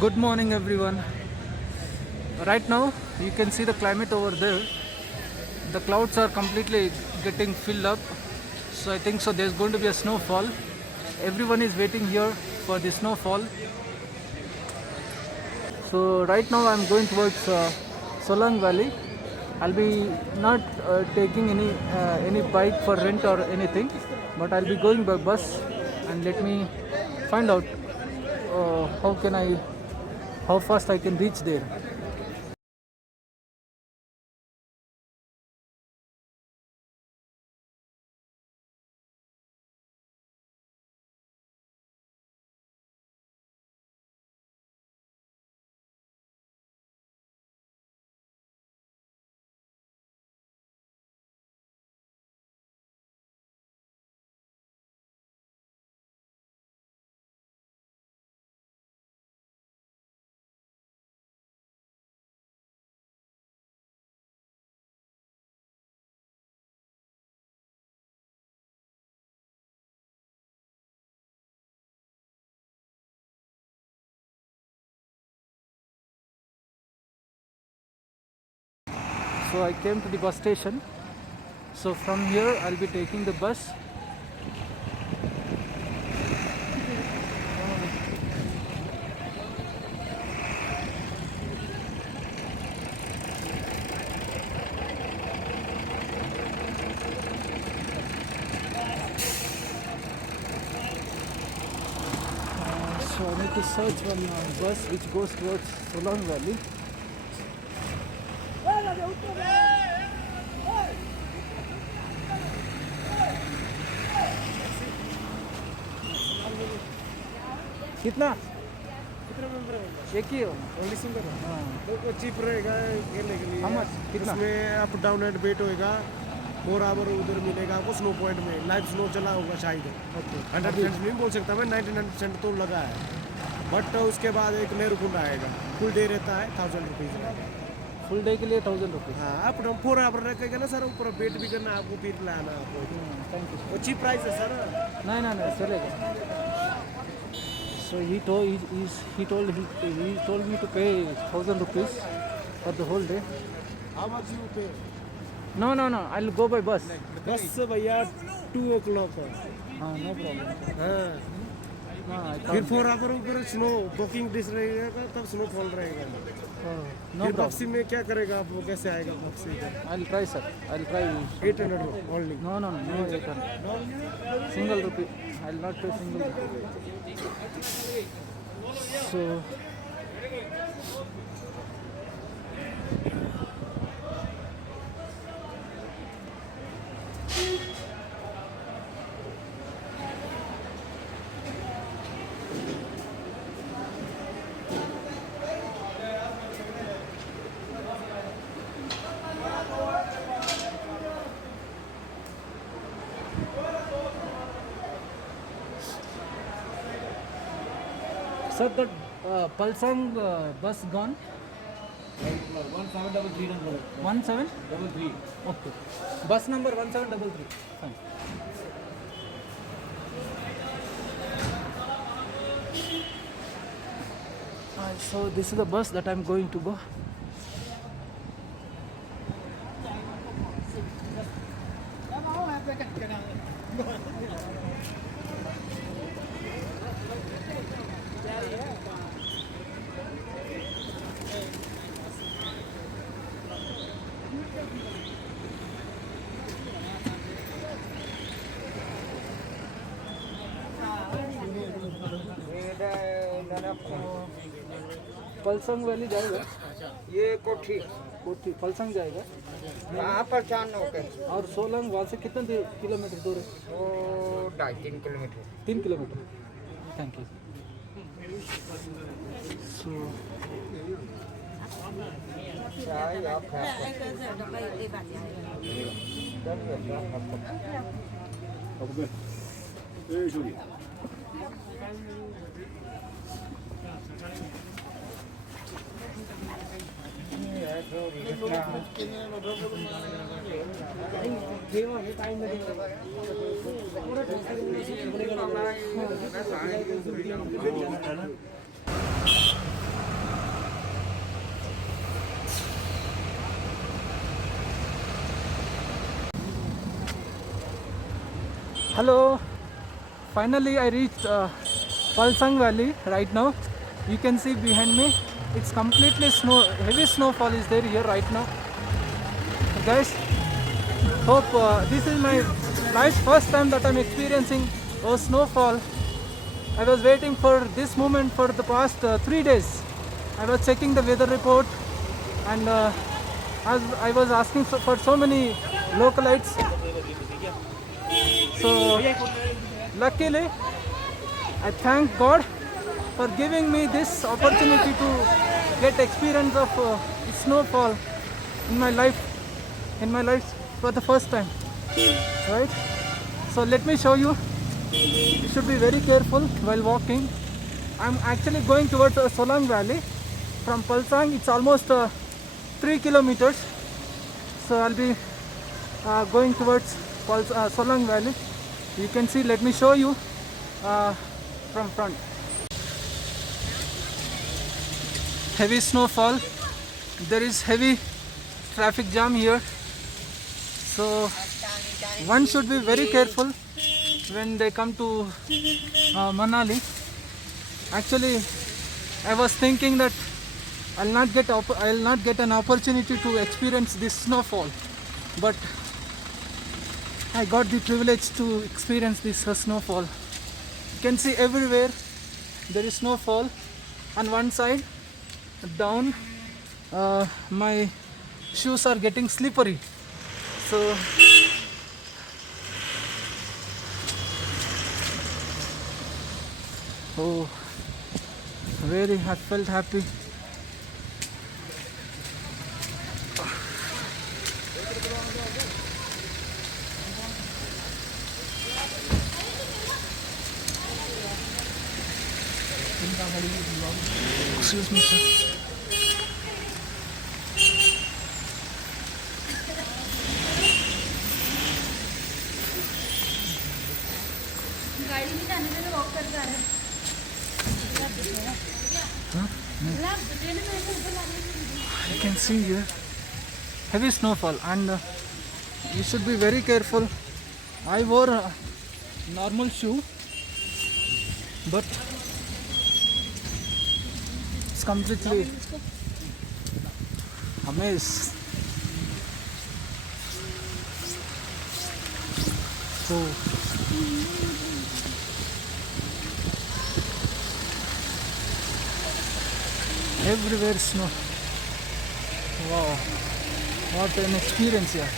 Good morning, everyone. Right now, you can see the climate over there. The clouds are completely getting filled up, so I think so. There's going to be a snowfall. Everyone is waiting here for the snowfall. So right now, I'm going towards Solang Valley. I'll be not taking any bike for rent or anything, but I'll be going by bus. And let me find out how fast I can reach there. So I came to the bus station. So from here I'll be taking the bus. So I need to search one bus which goes towards Solang Valley. कितना कितने member है? एक ही हो only single है। हाँ तो वो cheap रहेगा खेलने के लिए। How much? कितना? इसमें अप डाउन एंड वेट होएगा। 4 आवर उधर मिलेगा आपको स्नो पॉइंट में। लाइव स्नो चला होगा शायद। ओके 100% नहीं बोल सकता मैं, 99% तो लगा है। बट उसके बाद एक नेहरू आएगा। फुल डे रहता है 1000 रुपीज़। फुल डे के लिए 1000 रुपीज़। हाँ अप डाउन 4 आवर रखेगा ना सर, ऊपर वेट भी करना आपको, फिर लाना आपको। Thank you. वो चीप प्राइस है सर। नहीं नहीं नहीं चलेगा। So he told me to pay 1000 rupees for the whole day. How much you pay? No, I'll go by bus. बस भैया 2 o'clock है। हाँ no problem. हाँ No, I फिर can't. 4 आवर ऊपर स्नो बुकिंग डिस रहेगा, तब स्नोफॉल रहेगा। No फिर problem. बक्सी में क्या करेगा आप, वो कैसे आएगा बक्सी में? I'll try, sir. I'll try. 800 only. No, 800. Single rupee. I'll not pay single rupee. So sir, that Pulsang bus gone. 1733 number. 1733. Okay. Bus number 1733. Fine. So this is the bus that I'm going to go. Palsang valley जाएगा। ये कोठी कोठी पलसंग जाएगा। कहाँ पर चांद होके और सोलंग वहाँ से कितना किलोमीटर दूर है? वो 2.5-3 kilometre. 3 kilometre. Thank you. So चाय आप Hello, finally I reached Palsang Valley right now. You can see behind me, it's completely snow, heavy snowfall is there here right now. Guys, hope this is my life's first time that I'm experiencing a snowfall. I was waiting for this moment for the past 3 days. I was checking the weather report and as I was asking for so many localites. So luckily, I thank God for giving me this opportunity to get experience of snowfall in my life for the first time, right? So let me show you. You should be very careful while walking. I'm actually going towards Solang Valley from Palsang. It's almost 3 kilometers. So I'll be going towards Solang Valley. You can see, let me show you from front. Heavy snowfall. There is heavy traffic jam here. So one should be very careful when they come to Manali. Actually, I was thinking that I'll not get an opportunity to experience this snowfall, but I got the privilege to experience this snowfall. You can see everywhere there is snowfall. On one side, down, my shoes are getting slippery. So oh, I felt happy. Excuse me, sir. गाड़ी में जाने के लिए walk कर जा रहे हैं। You can see here heavy snowfall and you should be very careful. I wore a normal shoe, but it's completely amazed. So everywhere snow. Wow, what an experience here.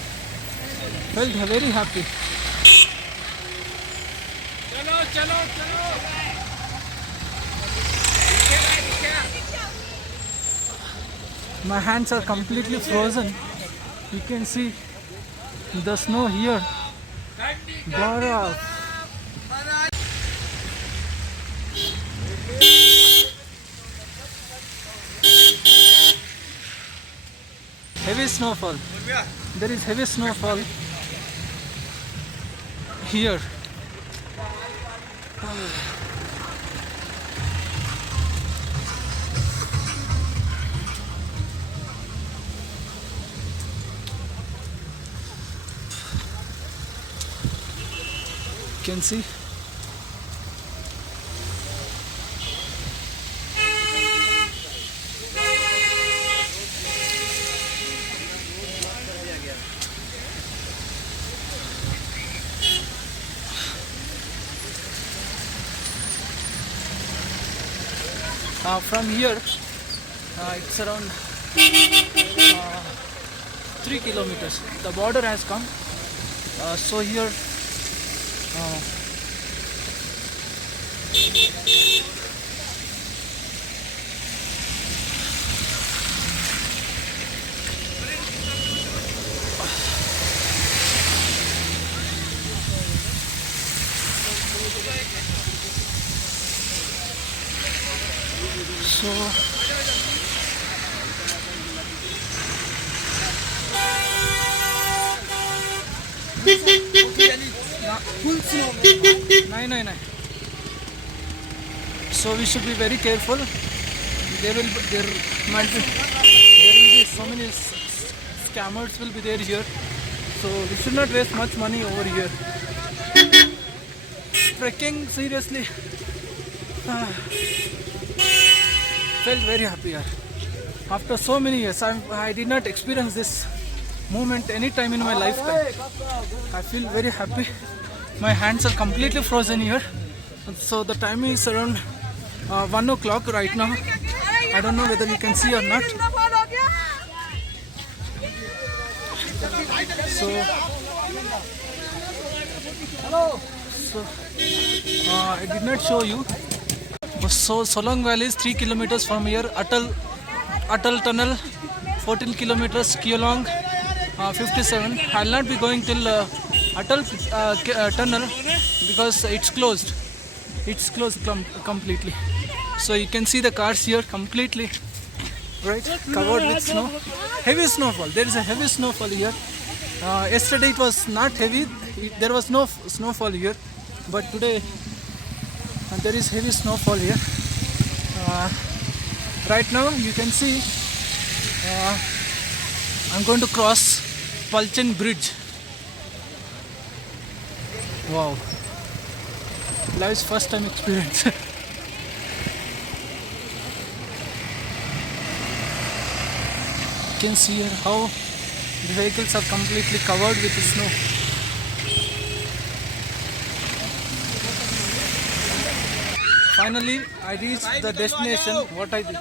Felt very happy. My hands are completely frozen. You can see the snow here. Bara. Heavy snowfall. There is heavy snowfall here. You can see. From here, it's around 3 kilometers. The border has come. So here, so 999. So we should be very careful. There might be so many scammers will be there here. So we should not waste much money over here. Trekking, seriously, felt very happy here. After so many years, I did not experience this moment any time in my lifetime. I feel very happy. My hands are completely frozen here. So the time is around 1 o'clock right now. I don't know whether you can see or not. So I did not show you. So Solong Valley is 3 kilometers from here. Atal Tunnel 14 kilometers. Kyolong 57. I will not be going till Atal Tunnel because it's closed. It's closed completely. So you can see the cars here completely, right, covered with snow. Heavy snowfall. There is a heavy snowfall here. Yesterday it was not heavy. There was no snowfall here, but today there is heavy snowfall here. Right now you can see I'm going to cross Palchin Bridge. Wow, life's first time experience. You can see here how the vehicles are completely covered with snow. Finally, I reached the destination. What I did,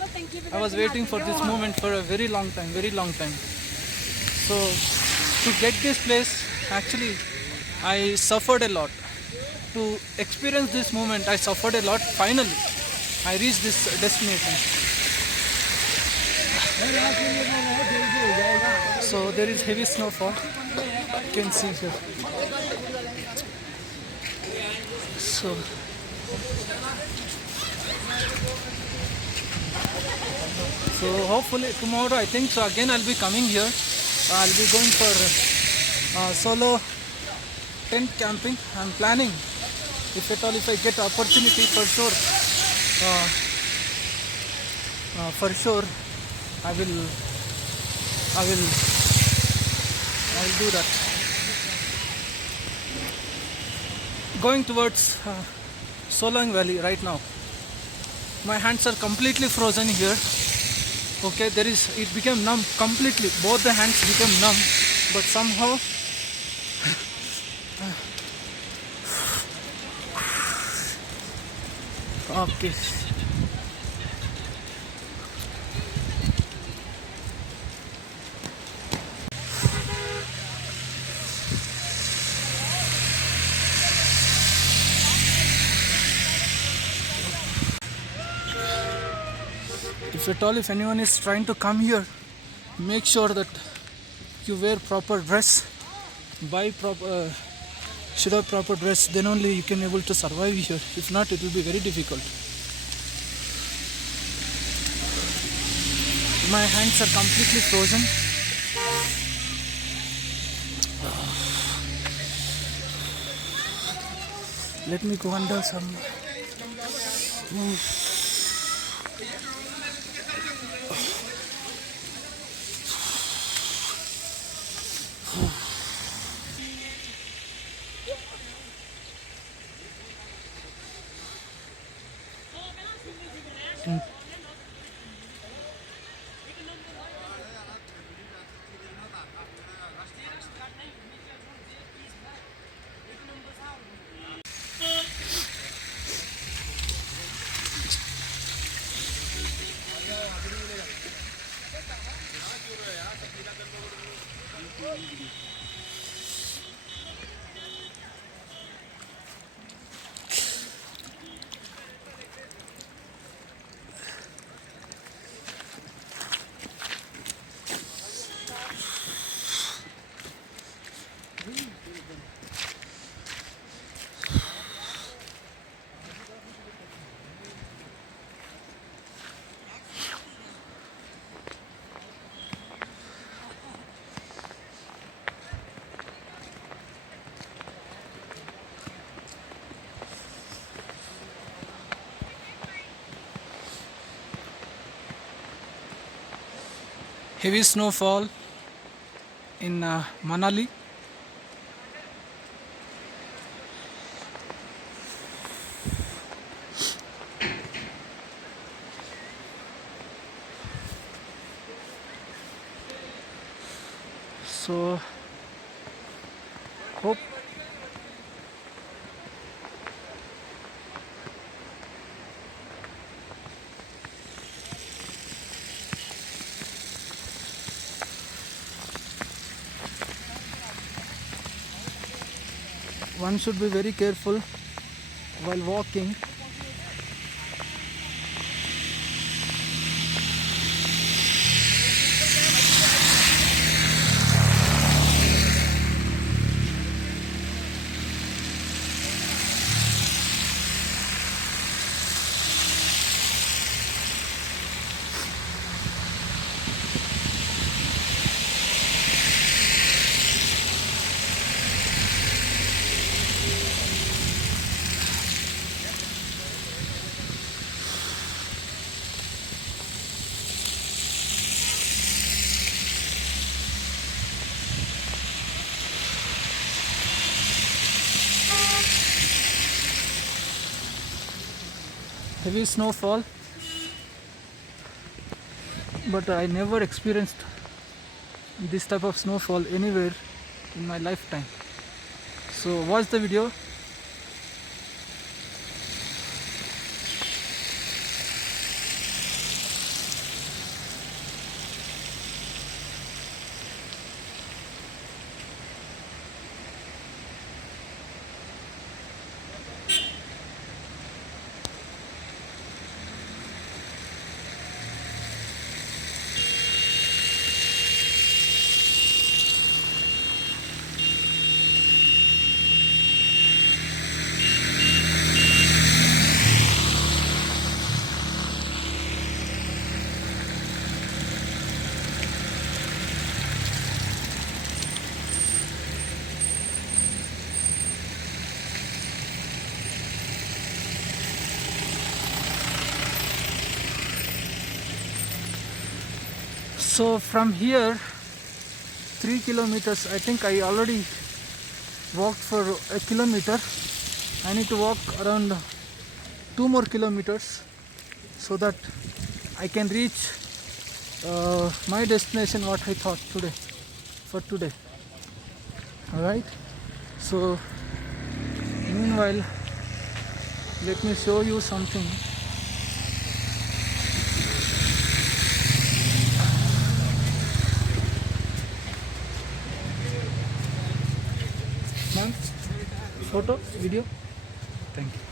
I was waiting for this moment for a very long time. So, to get this place, actually, I suffered a lot. To experience this moment, I suffered a lot. Finally, I reached this destination. So there is heavy snowfall. You can see here. So hopefully tomorrow, I think so, again I'll be coming here. I'll be going for solo tent camping. I'm planning, if at all, if I get opportunity, for sure I will do that. Going towards Solong Valley right now. My hands are completely frozen here. Okay, it became numb completely. Both the hands became numb, but somehow okay. If anyone is trying to come here, make sure that you wear proper dress, should have proper dress, then only you can able to survive here. If not, it will be very difficult. My hands are completely frozen. Let me go under some. heavy snowfall in Manali. So hope one should be very careful while walking. Heavy snowfall, but I never experienced this type of snowfall anywhere in my lifetime. So watch the video. So from here 3 kilometers, I think I already walked for a kilometer. I need to walk around 2 more kilometers so that I can reach my destination what I thought today for today. Alright, so meanwhile let me show you something. Ma'am, photo, video, thank you.